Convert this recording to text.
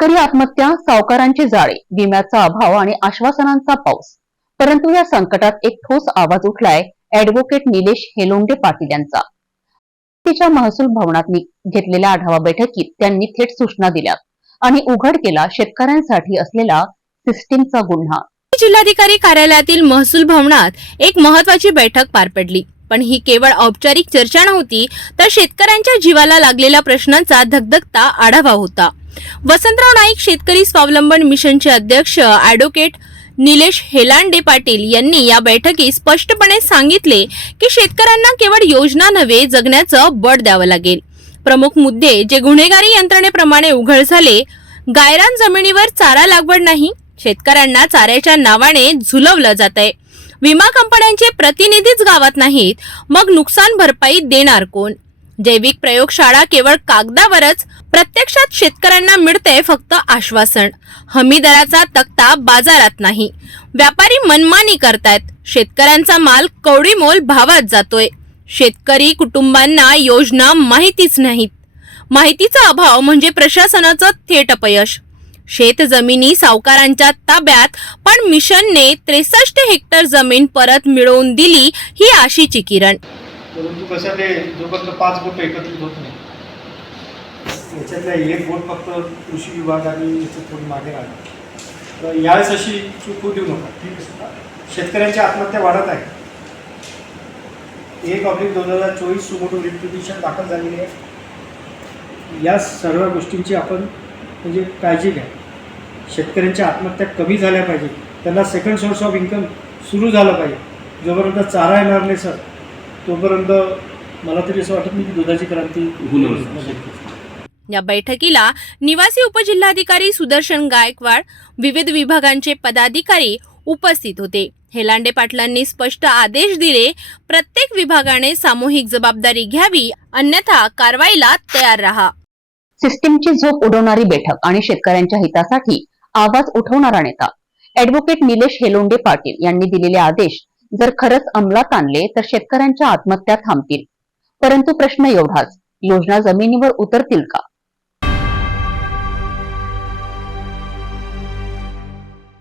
शेतकरी आत्महत्या, सावकारांची जाळे, विम्याचा अभाव आणि आश्वासनांचा पाऊस. परंतु या संकटात एक ठोस आवाज उठलाय ऍडव्होकेट निलेश हेलोंडे पाटील यांचा. तिच्या महसूल भवनात घेतलेल्या आढावा बैठकीत त्यांनी थेट सूचना दिल्या आणि उघड केला शेतकऱ्यांसाठी असलेला सिस्टीमचा गुन्हा. जिल्हाधिकारी कार्यालयातील महसूल भवनात एक महत्त्वाची बैठक पार पडली. पण ही केवळ औपचारिक चर्चा नव्हती, तर शेतकऱ्यांच्या जीवाला लागलेल्या प्रश्नांचा धगधगता आढावा होता. वसंतराव नाईक शेतकरी स्वावलंबन मिशनचे अध्यक्ष ॲडव्होकेट निलेश हेलांडे पाटील यांनी या बैठकीत स्पष्टपणे सांगितले की शेतकऱ्यांना केवळ योजना नव्हे, जगण्याचं बळ द्यावं लागेल. प्रमुख मुद्दे जे गुन्हेगारी यंत्रणेप्रमाणे उघड झाले: गायरान जमिनीवर चारा लागवड नाही, शेतकऱ्यांना चाऱ्याच्या नावाने झुलवलं जातंय. विमा कंपन्यांचे प्रतिनिधीच गावात नाहीत, मग नुकसान भरपाई देणार कोण? जैविक प्रयोगशाळा केवळ कागदावरच, प्रत्यक्षात शेतकऱ्यांना मिळते फक्त आश्वासन. हमी दराचा तक्ता बाजारात नाही, व्यापारी मनमानी करतायत. शेतकऱ्यांचा माल कवडीमोल भावात जातोय. शेतकरी कुटुंबांना योजना माहितीच नाहीत. माहितीचा अभाव म्हणजे प्रशासनाचं थेट अपयश. शेत जमिनी सावकारांच्या ताब्यात, पण मिशनने 63 हेक्टर जमीन परत मिळवून दिली ही आशेची किरण. परंतु कसं ते जोपर्यंत 5 बोट एकत्रित होत नाही, याच्यातला एक बोट फक्त कृषी विभाग आणि याचं थोडी मागे राहिली. तर यावेळेस अशी चूक होऊ देऊ नका. ठीक आहे, शेतकऱ्यांची आत्महत्या वाढत आहे. 1/2024 सुमोटो रिट पिटिशन दाखल झालेली आहे. या सर्व गोष्टींची आपण म्हणजे काळजी घ्या. शेतकऱ्यांच्या आत्महत्या कमी झाल्या पाहिजे, त्यांना सेकंड सोर्स ऑफ इन्कम सुरू झालं पाहिजे. जोपर्यंत चारा येणार नाही सर, तोपर्यंत मला तरी असं वाटत नाही की दुधाची क्रांती होईल. या बैठकीला निवासी उपजिल्हाधिकारी सुदर्शन गायकवाड, विविध विभागांचे पदाधिकारी उपस्थित होते. हेलांडे पाटलांनी स्पष्ट आदेश दिले: प्रत्येक विभागाने सामूहिक जबाबदारी घ्यावी, अन्यथा कारवाईला तयार राहा. सिस्टीमची झोप उडवणारी बैठक आणि शेतकऱ्यांच्या हितासाठी आवाज उठवणारा नेता ऍडव्होकेट निलेश हेलोंडे पाटील यांनी दिलेले आदेश जर खरंच अंमलात आणले तर शेतकऱ्यांच्या आत्महत्या थांबतील. परंतु प्रश्न एवढाच: योजना जमिनीवर उतरतील का?